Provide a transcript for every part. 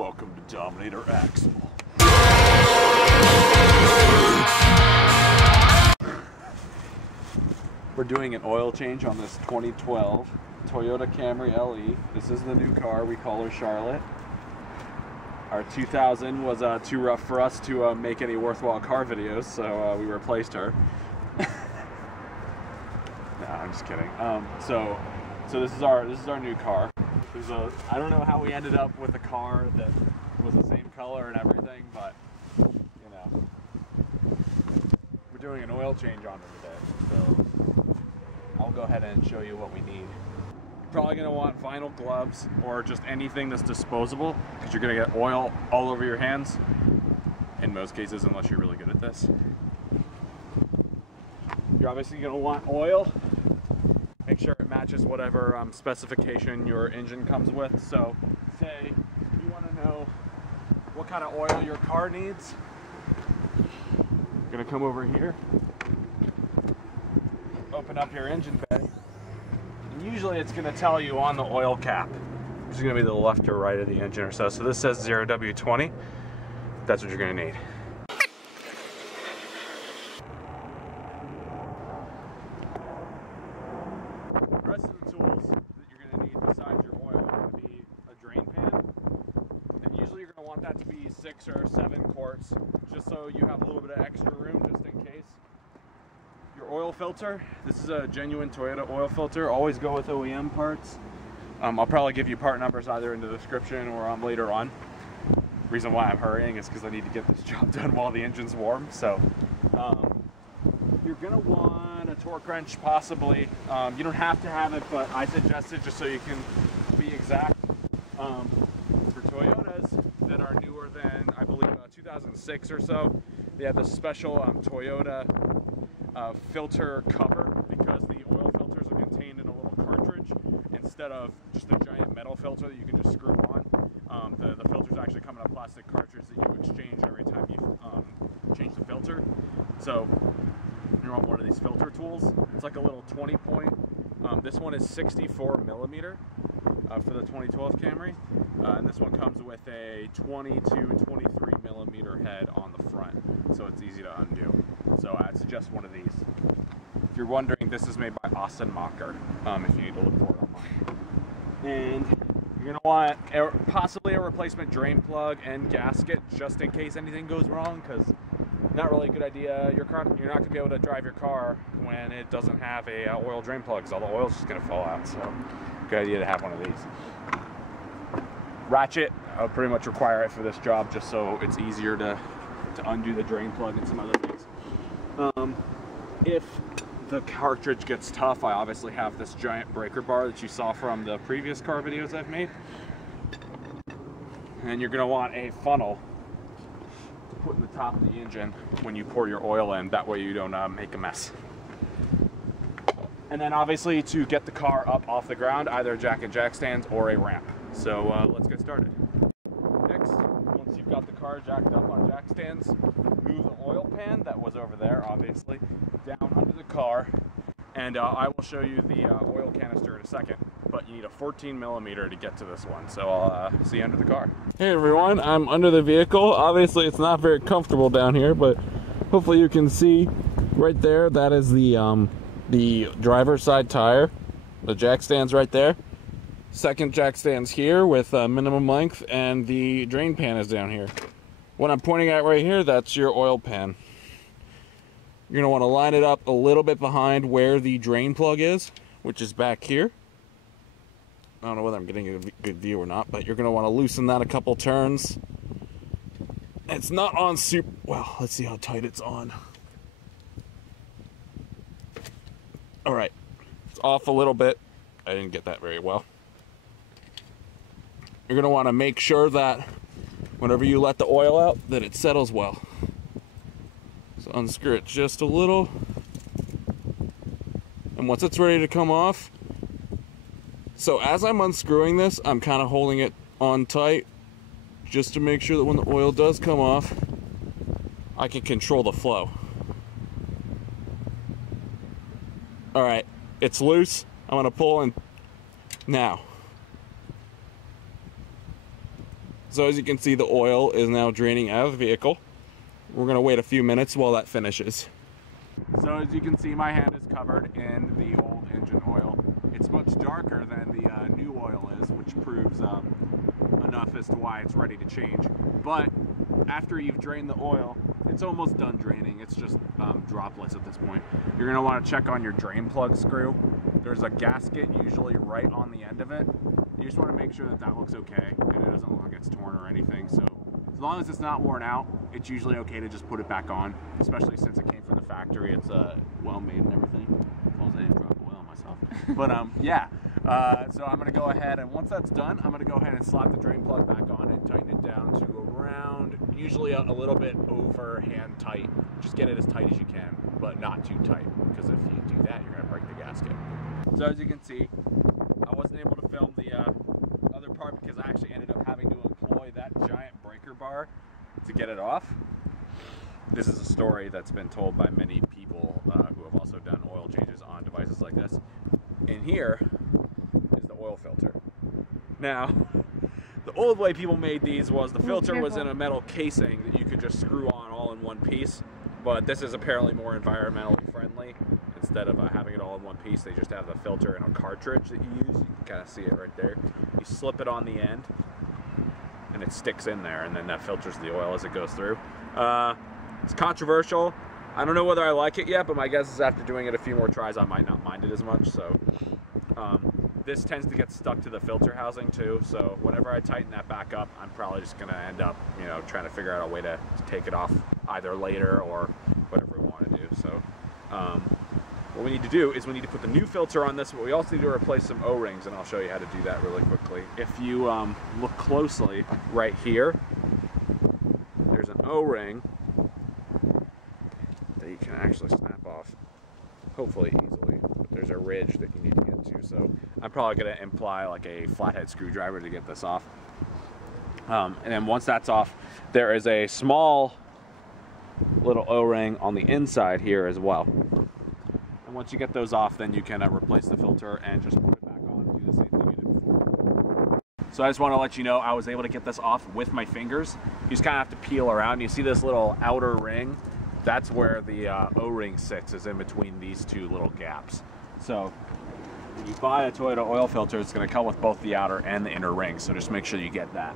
Welcome to Dominator Axle. We're doing an oil change on this 2012 Toyota Camry LE. This is the new car. We call her Charlotte. Our 2000 was too rough for us to make any worthwhile car videos, so we replaced her. No, I'm just kidding. So this is our new car. I don't know how we ended up with a car that was the same color and everything, but you know, we're doing an oil change on her today. So I'll go ahead and show you what we need. You're probably gonna want vinyl gloves or just anything that's disposable, because you're gonna get oil all over your hands. In most cases, unless you're really good at this. You're obviously gonna want oil. Make sure it matches whatever specification your engine comes with. So say you want to know what kind of oil your car needs. You're gonna come over here, open up your engine bay, and usually it's gonna tell you on the oil cap, which is gonna be the left or right of the engine or so. So this says 0W20. That's what you're gonna need. The rest of the tools that you're going to need besides your oil are going to be a drain pan, and usually you're going to want that to be 6 or 7 quarts, just so you have a little bit of extra room just in case. Your oil filter, this is a genuine Toyota oil filter. Always go with OEM parts. I'll probably give you part numbers either in the description or later on. Reason why I'm hurrying is because I need to get this job done while the engine's warm. So you're going to want a torque wrench, possibly. You don't have to have it, but I suggest it just so you can be exact. For Toyotas that are newer than, I believe, 2006 or so, they have this special Toyota filter cover, because the oil filters are contained in a little cartridge instead of just a giant metal filter that you can just screw on. The filters actually come in a plastic cartridge that you exchange every time you change the filter. So you want one of these filter tools. It's like a little 20 point. This one is 64 millimeter for the 2012 Camry, and this one comes with a 22, 23 millimeter head on the front, so it's easy to undo. So I suggest one of these. If you're wondering, this is made by Austin Mocker, if you need to look for it online. And you're gonna want possibly a replacement drain plug and gasket, just in case anything goes wrong, because not really a good idea. You're not going to be able to drive your car when it doesn't have a oil drain plug, because all the oil's just going to fall out. So good idea to have one of these. Ratchet, I'll pretty much require it for this job, just so it's easier to undo the drain plug and some other things. If the cartridge gets tough, I obviously have this giant breaker bar that you saw from the previous car videos I've made. And you're going to want a funnel to put in the top of the engine when you pour your oil in. That way you don't make a mess. And then obviously, to get the car up off the ground, either jack and jack stands or a ramp. So let's get started. Next, once you've got the car jacked up on jack stands, move the oil pan that was over there, obviously, down under the car, and I will show you the oil canister in a second, but you need a 14 millimeter to get to this one. So I'll see you under the car. Hey everyone, I'm under the vehicle. Obviously it's not very comfortable down here, but hopefully you can see right there, that is the driver's side tire. The jack stand's right there. Second jack stand's here with minimum length, and the drain pan is down here. What I'm pointing at right here, that's your oil pan. You're going to want to line it up a little bit behind where the drain plug is, which is back here. I don't know whether I'm getting a good view or not, but you're going to want to loosen that a couple turns. It's not on super well. Let's see how tight it's on. All right, it's off a little bit. I didn't get that very well. You're going to want to make sure that whenever you let the oil out, that it settles well. So unscrew it just a little, and once it's ready to come off, so as I'm unscrewing this, I'm kind of holding it on tight just to make sure that when the oil does come off, I can control the flow. All right, it's loose. I'm gonna pull, and now So as you can see, the oil is now draining out of the vehicle. We're gonna wait a few minutes while that finishes. So as you can see, my hand is covered in the old engine oil. It's much darker than the new oil is, which proves enough as to why it's ready to change. But after you've drained the oil, it's almost done draining. It's just droplets at this point. You're gonna wanna check on your drain plug screw. There's a gasket usually right on the end of it. You just wanna make sure that that looks okay and it doesn't look like it's torn or anything. So as long as it's not worn out, it's usually okay to just put it back on, especially since it came from the factory. It's well made and everything. As long as I didn't drop oil on myself. But yeah, so I'm gonna go ahead, and once that's done, I'm gonna go ahead and slap the drain plug back on and tighten it down to around, usually a little bit over hand tight. Just get it as tight as you can, but not too tight, because if you do that, you're gonna break the gasket. So as you can see, I wasn't able to film the other part because I actually ended up having to employ that giant breaker bar to get it off. This is a story that's been told by many people who have also done oil changes on devices like this. In here is the oil filter. Now, the old way people made these was the filter was in a metal casing that you could just screw on all in one piece, but this is apparently more environmentally friendly. Instead of having it all in one piece, they just have the filter in a cartridge that you use. You can kind of see it right there. You slip it on the end, and it sticks in there, and then that filters the oil as it goes through. It's controversial. I don't know whether I like it yet, but my guess is after doing it a few more tries, I might not mind it as much. So this tends to get stuck to the filter housing too. So whenever I tighten that back up, I'm probably just gonna end up, you know, trying to figure out a way to take it off either later or whatever we want to do. So what we need to do is we need to put the new filter on this, but we also need to replace some O-rings, and I'll show you how to do that really quickly. If you look closely right here, there's an O-ring that you can actually snap off, hopefully easily, but there's a ridge that you need to get to. So I'm probably going to imply like a flathead screwdriver to get this off. And then once that's off, there is a small little O-ring on the inside here as well. And once you get those off, then you can replace the filter and just put it back on and do the same thing you did before. So I just want to let you know I was able to get this off with my fingers. You just kind of have to peel around. You see this little outer ring? That's where the O-ring sits, is in between these two little gaps. So when you buy a Toyota oil filter, it's going to come with both the outer and the inner ring. So just make sure you get that.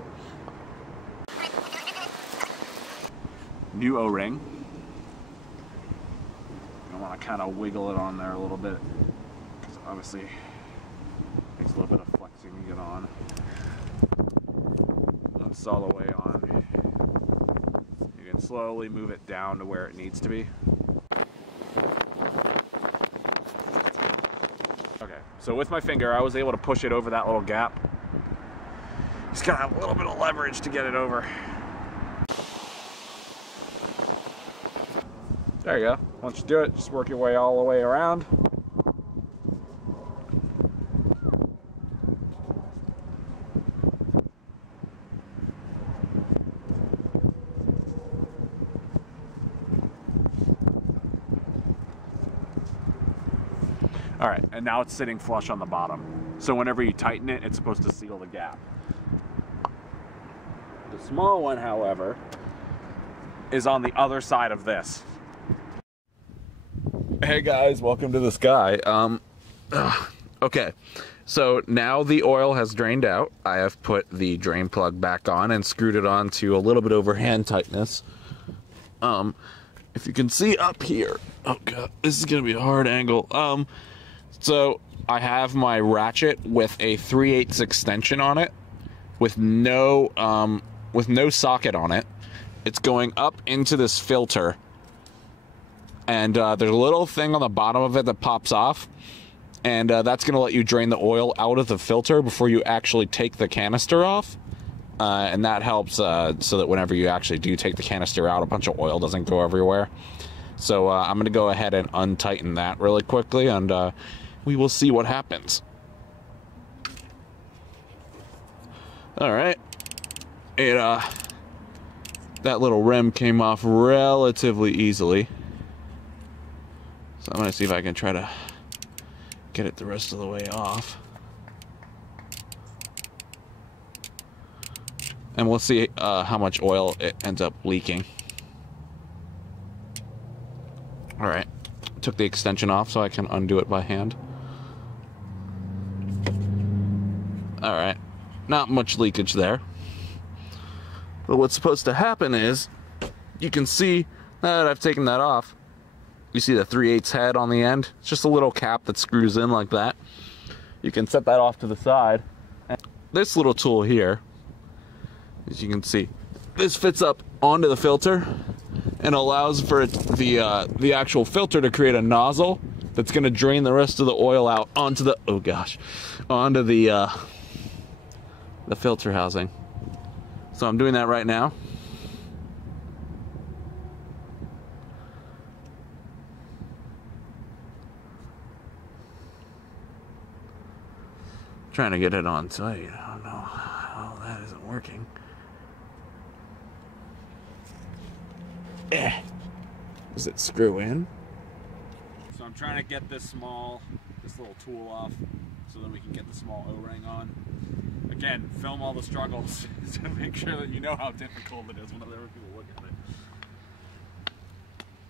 New O-ring. I want to kind of wiggle it on there a little bit, because obviously it takes a little bit of flexing to get on. That's all the way on. You can slowly move it down to where it needs to be. Okay, so with my finger I was able to push it over that little gap. Just gotta have a little bit of leverage to get it over. There you go. Once you do it, just work your way all the way around. All right, and now it's sitting flush on the bottom. So whenever you tighten it, it's supposed to seal the gap. The small one, however, is on the other side of this. Hey guys, welcome to the sky. Okay, so now the oil has drained out. I have put the drain plug back on and screwed it on to a little bit over hand tightness. If you can see up here, oh god, this is gonna be a hard angle. So I have my ratchet with a 3/8 extension on it, with no socket on it. It's going up into this filter. And there's a little thing on the bottom of it that pops off, and that's going to let you drain the oil out of the filter before you actually take the canister off. And that helps so that whenever you actually do take the canister out, a bunch of oil doesn't go everywhere. So I'm going to go ahead and untighten that really quickly, and we will see what happens. All right. That little rim came off relatively easily. So I'm going to see if I can try to get it the rest of the way off. and we'll see how much oil it ends up leaking. All right, took the extension off so I can undo it by hand. All right, not much leakage there. But what's supposed to happen is, you can see now that I've taken that off, you see the 3/8 head on the end. It's just a little cap that screws in like that. You can set that off to the side. And this little tool here, as you can see, this fits up onto the filter and allows for the actual filter to create a nozzle that's going to drain the rest of the oil out onto the onto the filter housing. So I'm doing that right now. Trying to get it on tight. I don't know how that isn't working. Does it screw in? So I'm trying to get this little tool off so that we can get the small O-ring on. Again, film all the struggles to make sure that you know how difficult it is when other people look at it.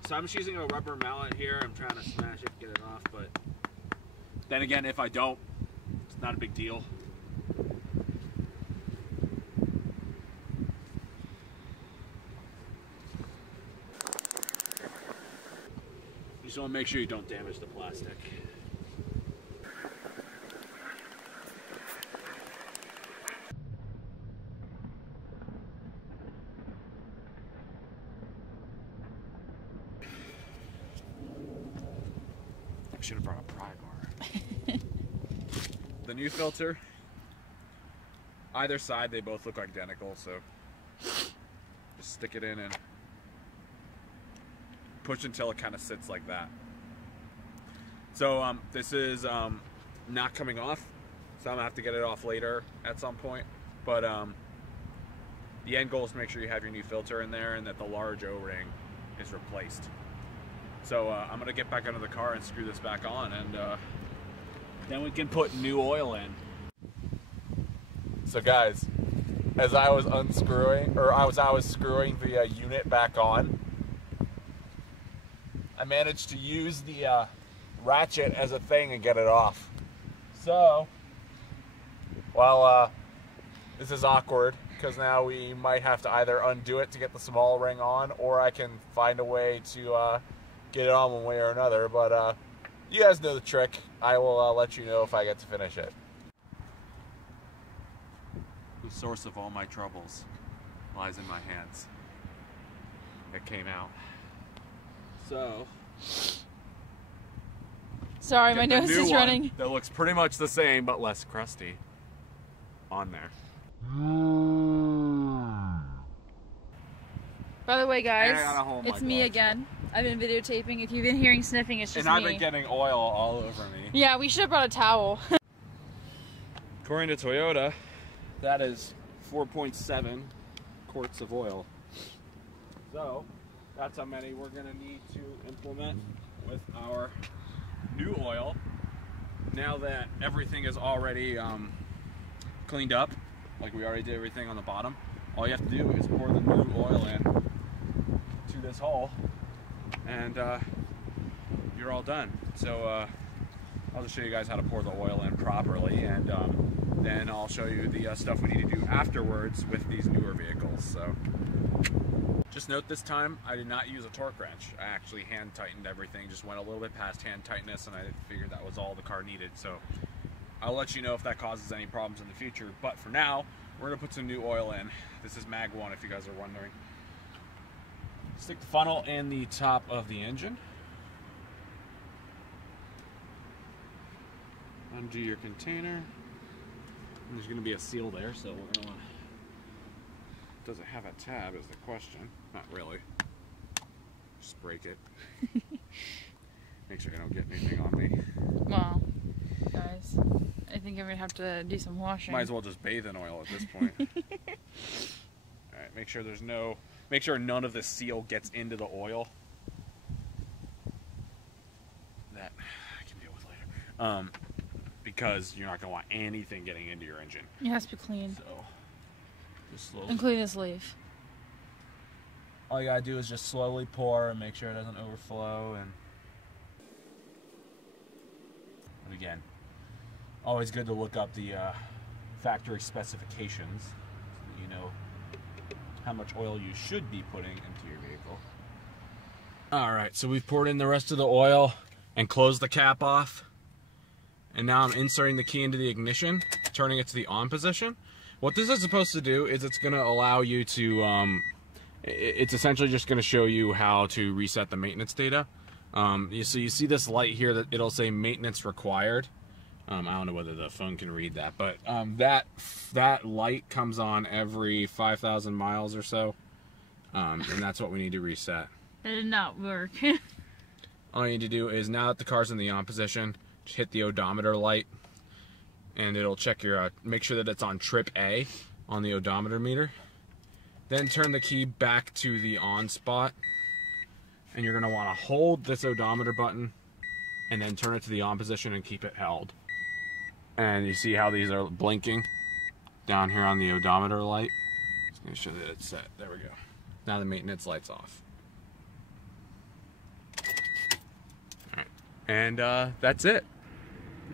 So I'm just using a rubber mallet here. I'm trying to smash it, get it off, but then again, if I don't, it's not a big deal. You just want to make sure you don't damage the plastic. I should have brought a pry bar. The new filter, either side, they both look identical, so just stick it in and push until it kind of sits like that. So this is not coming off, so I'm gonna have to get it off later at some point, but the end goal is to make sure you have your new filter in there and that the large O-ring is replaced. So I'm gonna get back under the car and screw this back on, and then we can put new oil in. So guys, as I was unscrewing, or I was screwing the unit back on, I managed to use the ratchet as a thing and get it off. So, well, this is awkward because now we might have to either undo it to get the small ring on, or I can find a way to get it on one way or another, but you guys know the trick. I will let you know if I get to finish it. The source of all my troubles lies in my hands. It came out. So, sorry, my nose is running. That looks pretty much the same but less crusty on there. By the way, guys, it's me again. I've been videotaping. If you've been hearing sniffing, it's just me. And I've been getting oil all over me. Yeah, we should have brought a towel. According to Toyota, that is 4.7 quarts of oil. So, that's how many we're going to need to implement with our new oil. Now that everything is already cleaned up, like we already did everything on the bottom, all you have to do is pour the new oil in to this hole, and you're all done. So I'll just show you guys how to pour the oil in properly, and then I'll show you the stuff we need to do afterwards with these newer vehicles. So just note, this time I did not use a torque wrench. I actually hand tightened everything, just went a little bit past hand tightness, and I figured that was all the car needed. So I'll let you know if that causes any problems in the future, but for now, we're gonna put some new oil in. This is Mag 1, if you guys are wondering. Stick the funnel in the top of the engine. Undo your container. And there's gonna be a seal there, so we're gonna... Does it have a tab is the question. Not really. Just break it. Make sure I don't get anything on me. Well, guys, I think I'm gonna have to do some washing. Might as well just bathe in oil at this point. Alright, make sure none of the seal gets into the oil. That I can deal with later. Because you're not gonna want anything getting into your engine. It has to be clean. So Just slowly. And clean this leaf. All you gotta do is just slowly pour and make sure it doesn't overflow. And again, always good to look up the factory specifications so that you know how much oil you should be putting into your vehicle. Alright, so we've poured in the rest of the oil and closed the cap off. And now I'm inserting the key into the ignition, turning it to the on position. What this is supposed to do is it's going to allow you to, it's essentially just going to show you how to reset the maintenance data. So you see this light here that it'll say maintenance required. I don't know whether the phone can read that, but that light comes on every 5,000 miles or so. And that's what we need to reset. That did not work. All you need to do is, now that the car's in the on position, just hit the odometer light, and it'll check your, make sure that it's on trip A on the odometer meter. Then turn the key back to the on spot, and you're going to want to hold this odometer button, and then turn it to the on position and keep it held. And you see how these are blinking down here on the odometer light? Just going to show that it's set. There we go. Now the maintenance light's off. And that's it.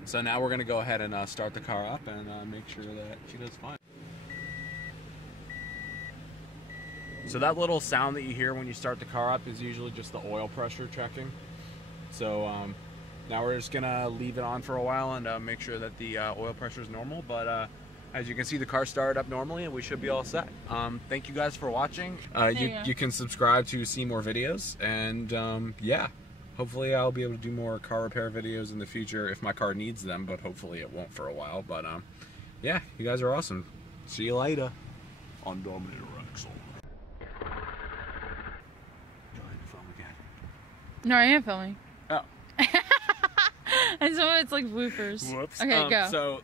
So now we're going to go ahead and start the car up and make sure that she does fine. So that little sound that you hear when you start the car up is usually just the oil pressure checking. So now we're just going to leave it on for a while and make sure that the oil pressure is normal. But as you can see, the car started up normally and we should be all set. Thank you guys for watching. You can subscribe to see more videos. And yeah. Hopefully I'll be able to do more car repair videos in the future if my car needs them, but hopefully it won't for a while. But yeah, you guys are awesome. See you later on Dominator Axel. Go ahead and film again. No, I am filming. Oh. And some of it's like bloopers. Whoops. Okay, go. So